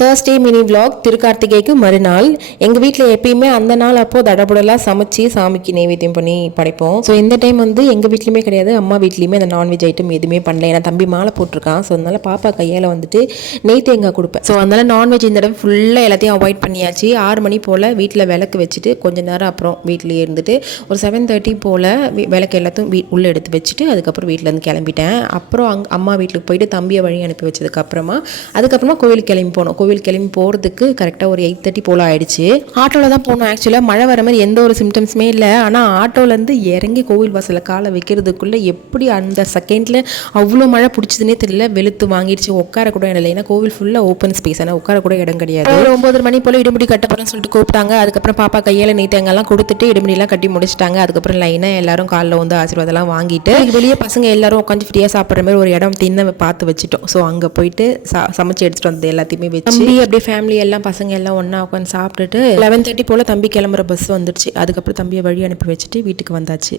Thursday mini vlog. திருக்கார்த்திகைக்கு மறுநாள் எங்கள் வீட்டில் எப்பயுமே அந்த நாள் அப்போது தடபுடலாக சமைச்சு சாமிக்கு நைவேத்தியம் பண்ணி படைப்போம். ஸோ இந்த டைம் வந்து எங்கள் வீட்லையுமே கிடையாது, அம்மா வீட்லேயுமே அந்த நான்வெஜ் ஐட்டம் எதுவுமே பண்ணல. ஏன்னா தம்பி மாலை போட்டிருக்கான். ஸோ அதனால பாப்பா கையால் வந்துட்டு நெய் தேங்காய் கொடுப்பேன். ஸோ அதனால நான்வெஜ் இந்த தடவை ஃபுல்லாக எல்லாத்தையும் அவாய்ட் பண்ணியாச்சு. 6 மணி போல் வீட்டில் விளக்கு வச்சுட்டு கொஞ்ச நேரம் அப்புறம் வீட்டிலேயே இருந்துட்டு ஒரு 7:30 போல் விளக்கு எல்லாத்தையும் உள்ளே எடுத்து வச்சுட்டு அதுக்கப்புறம் வீட்டிலேருந்து கிளம்பிட்டேன். அப்புறம் அம்மா வீட்டுக்கு போயிட்டு தம்பியை வழி அனுப்பி வச்சதுக்கப்புறமா கோவிலுக்கு கிளம்பி போனோம். கோவில் கிளம்பி போகிறதுக்கு கரெக்டாக ஒரு 8:30 போல் ஆயிடுச்சு. ஆட்டோவில் தான் போனோம். ஆக்சுவலாக மழை வர மாதிரி எந்த ஒரு சிம்டம்ஸுமே இல்லை. ஆனால் ஆட்டோலேருந்து இறங்கி கோவில் வாசலில் காலை வைக்கிறதுக்குள்ளே எப்படி அந்த செகண்டில் அவ்வளோ மழை பிடிச்சதுனே தெரியல. வெளுத்து வாங்கிடுச்சு. உட்கார கூட இடம் இல்லை. ஏன்னா கோவில் ஃபுல்லாக ஓப்பன் ஸ்பேஸ், ஆனால் உட்கார கூட இடம் கிடையாது. ஒரு 9 மணி போல் இடுமுடி கட்ட போகிறேன்னு சொல்லிட்டு கூப்பிட்டாங்க. அதுக்கப்புறம் பாப்பா கையில் நெய் தேங்காய்லாம் கொடுத்துட்டு இடுமுடிலாம் கட்டி முடிச்சிட்டாங்க. அதுக்கப்புறம் லைனாக எல்லாரும் காலில் வந்து ஆசீர்வாதம்லாம் வாங்கிட்டு வெளியே பசங்க எல்லாரும் உட்காந்து ஃப்ரீயாக சாப்பிட்ற மாதிரி ஒரு இடம் தின்ன பார்த்து வச்சுட்டோம். ஸோ அங்கே போயிட்டு சமைச்சு எடுத்துகிட்டு வந்தது எல்லாத்தையுமே வச்சு அப்படியே ஃபேமிலி எல்லாம் பசங்க எல்லாம் ஒன்றா உட்காந்து சாப்பிட்டுட்டு 11:30 போல் தம்பி கிளம்புற பஸ் வந்துடுச்சு. அதுக்கப்புறம் தம்பியை வழி அனுப்பி வச்சுட்டு வீட்டுக்கு வந்தாச்சு.